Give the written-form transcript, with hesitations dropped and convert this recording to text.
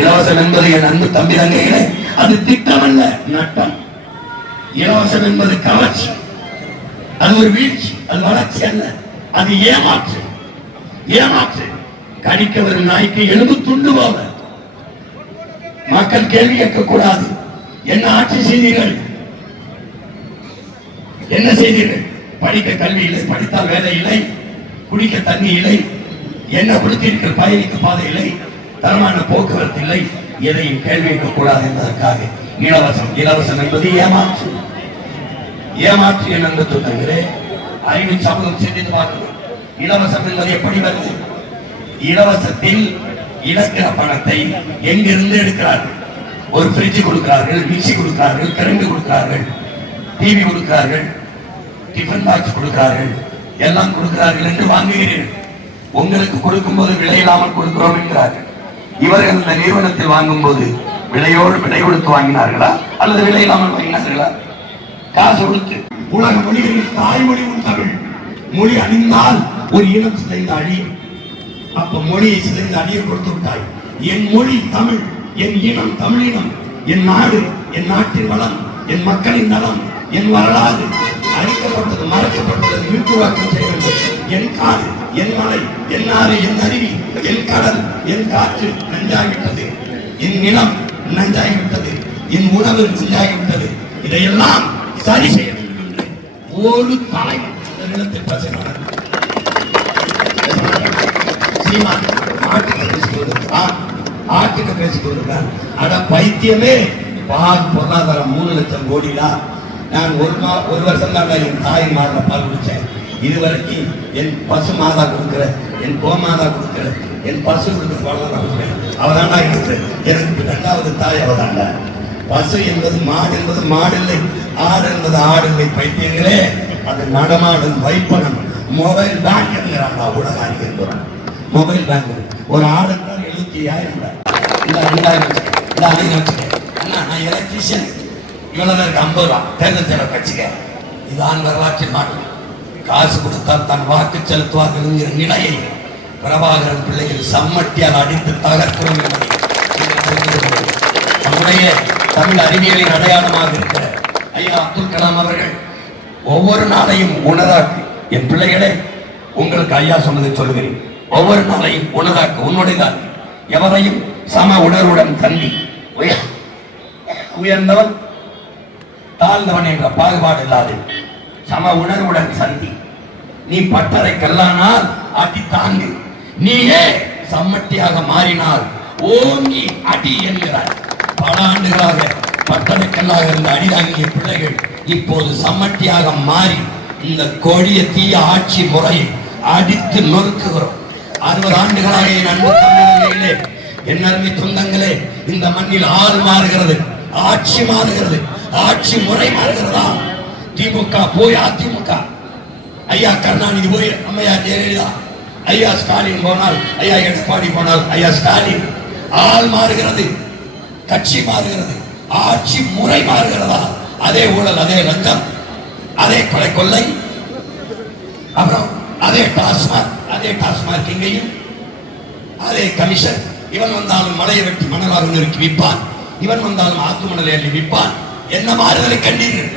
இலவசம் என்பது என் அன்பு தம்பி தங்கைகளே, அது திட்டம் அல்ல, நட்டம். இலவசம் என்பது கவர்ச்சி, அது ஒரு வீழ்ச்சி, அது வளர்ச்சி அல்ல, அது ஏமாற்று. ஏமாற்று. கடிக்க வரும் நாய்க்கு எலும்பு துண்டு போல. மக்கள் கேள்வி கேட்கக்கூடாது. என்ன ஆட்சி செய்தீர்கள்? என்ன செய்தீர்கள்? படிக்க கல்வி இல்லை, படித்தால் வேலை இல்லை, குடிக்க தண்ணி இல்லை, என்ன கொடுத்தீர்கள்? பயணிக்க பாதை இல்லை, தரமான போக்குவரத்து இல்லை. எதையும் கேள்வி கேட்கக்கூடாது என்பதற்காக இலவசம். இலவசம் என்பது ஏமாற்று. ஏமாற்று என்று சொல்லுங்களே. அறிவு சமூகம் சிந்தித்து பார்க்கணும். இலவசம் என்பது எப்படி வருது? இலவசத்தில் இழக்கிற பணத்தை எங்கிருந்து எடுக்கிறார்கள்? ஒரு பிரிட்ஜ் கொடுக்கிறார்கள், மிக்சி கொடுக்கிறார்கள், கரண்ட் கொடுக்கிறார்கள், டிவி கொடுக்கிறார்கள், டிஃபன் பாக்ஸ் கொடுக்கிறார்கள், எல்லாம் கொடுக்கிறார்கள் என்று வாங்குகிறீர்கள். உங்களுக்கு கொடுக்கும் போது விலை இல்லாமல் கொடுக்கிறோம் என்கிறார்கள். இவர்கள் இந்த நிறுவனத்தில் வாங்கும் போது விலையோடு விலை கொடுத்து வாங்கினார்களா அல்லது விலை இல்லாமல் வாங்கினார்களா? காசு கொடுத்து. உலக மொழிகளில் தாய்மொழி தமிழ். மொழி அணிந்தால் ஒரு இனம் சிதைந்த அழியும். அப்ப மொழியை சிதைந்த அழிய கொடுத்து விட்டாய். என் மொழி தமிழ், என் இனம் தமிழினம், என் நாடு, என் நாட்டின் வளம், என் மக்களின் நலம், என் வரலாறு அழிக்கப்பட்டது, மறக்கப்பட்டது, மீட்டுருவாக்கம் செய்ய வேண்டும். என் காடு, என் மலை, என் ஆறு, என் அருவி, என் கடல், என் காற்று நஞ்சாகிவிட்டது, என் நிலம் நஞ்சாகிவிட்டது, என் உணவு நஞ்சாகிவிட்டது. இதையெல்லாம் சரி செய்ய வேண்டும் என்று ஒரு தலைவர் அந்த நிலத்தில் பேசுகிறார். ஆட்டுக்கு பேசிக் கொண்டிருக்கார். அட பைத்தியமே, பால் பொருளாதாரம் 3 லட்சம் கோடிடா. நான் ஒரு வருஷம் தான் என் தாய் மாதா பால் குடிச்சேன். இதுவரைக்கும் என் பசு மாதா கொடுக்கிற, என் கோமாதா கொடுக்கிற, என் பசு கொடுக்கிற பால் தான் கொடுக்கிறேன். அவதாண்டா இருக்கிறேன். எனக்கு 2வது தாய் அவதாண்டா. பசு என்பது மாடு என்பது மாடு இல்லை, ஆடு என்பது ஆடு இல்லை. பைத்தியங்களே, அது நடமாடும் வைப்பனம். மொபைல் பேங்க் என்கிறாங்க உலக அறிஞர். மொபைல் பேங்க் ஒரு ஆடு என்றால் 75,000. நான் எலக்ட்ரிஷியன், இவ்வளவு 50 ரூபா தேர்தல் செலவு கட்சிக்க. இதுதான் வரலாற்றில் மாற்றம். காசு கொடுத்தால் தன் வாக்கு செலுத்துவார்கள் என்கிற நிலையை பிரபாகரன் பிள்ளைகள் சம்மட்டியால் அடித்து தகர்க்கிறோம் என்பதை நம்முடைய தமிழ் அறிவியலின் அடையாளமாக இருக்கிற ஐயா அப்துல் கலாம் அவர்கள் ஒவ்வொரு நாளையும் உணராக்கு. என் பிள்ளைகளே, உங்களுக்கு ஐயா சொன்னதை சொல்கிறேன். ஒவ்வொரு நாளையும் உணராக்கு, உன்னுடையதான். எவரையும் சம உணர்வுடன் தள்ளி உயர்ந்தவன் தாழ்ந்தவன் என்ற பாகுபாடு இல்லாது சம உணர்வுடன் சந்தி. நீ பட்டறை கல்லானால் அடி தாங்கு, நீயே சம்மட்டியாக மாறினால் ஓங்கி அடி என்கிறார். பல ஆண்டுகளாக பட்டறை கல்லாக இருந்த அடிதாங்கிய பிள்ளைகள் இப்போது சம்மட்டியாக மாறி இந்த கொடிய தீய ஆட்சி முறையை அடித்து நொறுக்குகிறோம். 60 ஆண்டுகளாக என் அன்பு தமிழர்களே, என் அருமை சொந்தங்களே, இந்த மண்ணில் ஆள் மாறுகிறது, ஆட்சி மாறுகிறது, ஆட்சி முறை மாறுகிறதா? திமுக போய் அதிமுக, ஐயா கருணாநிதி போய் அம்மையார் ஜெயலலிதா, ஐயா ஸ்டாலின் போனால் ஐயா எடப்பாடி போனால் ஐயா ஸ்டாலின். ஆள் மாறுகிறது, கட்சி மாறுகிறது, ஆட்சி முறை மாறுகிறதா? அதே ஊழல், அதே லஞ்சம், அதே கொலை கொள்ளை, அப்புறம் அதே டாஸ்மாக் இங்கேயும் அதே கமிஷன். இவன் வந்தாலும் மலையை வெட்டி மணலாக நெருக்கி விற்பான், இவன் வந்தாலும் ஆத்து மணலை அள்ளி விற்பான். என்ன மாறுதலை கண்டீர்கள்?